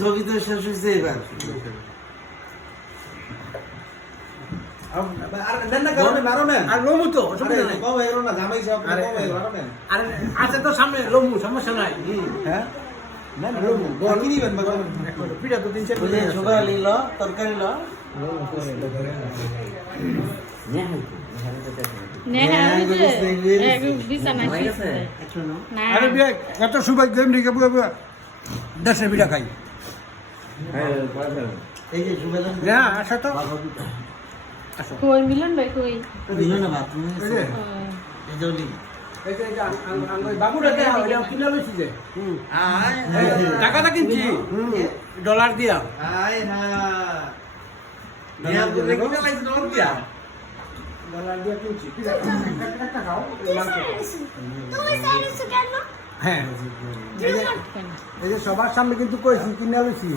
ছবি তো শেষ হয়েছে এবার। আছে তো সামনে লমু, সমস্যা নাই। হ্যাঁ পিঠা তো 3-4 সকালে নিল তরকারি ল এত সৌভাগ্য দেশের পিঠা খাই। এই যে সুবেদন আসা তো কই মিলন ভাই কই দিল না ভাত এই জলি বাবুটা কিনা বেশি যে টাকাটা কিনছি ডলার দিয়া। আয় হ্যাঁ নিয়া করে কিনা লাইছে ডলার দিয়া ডলার দিয়া কিনছি। একটা খাও হ্যাঁ এই যে সবার সামনে কিন্তু কইছি কিনা বেশি।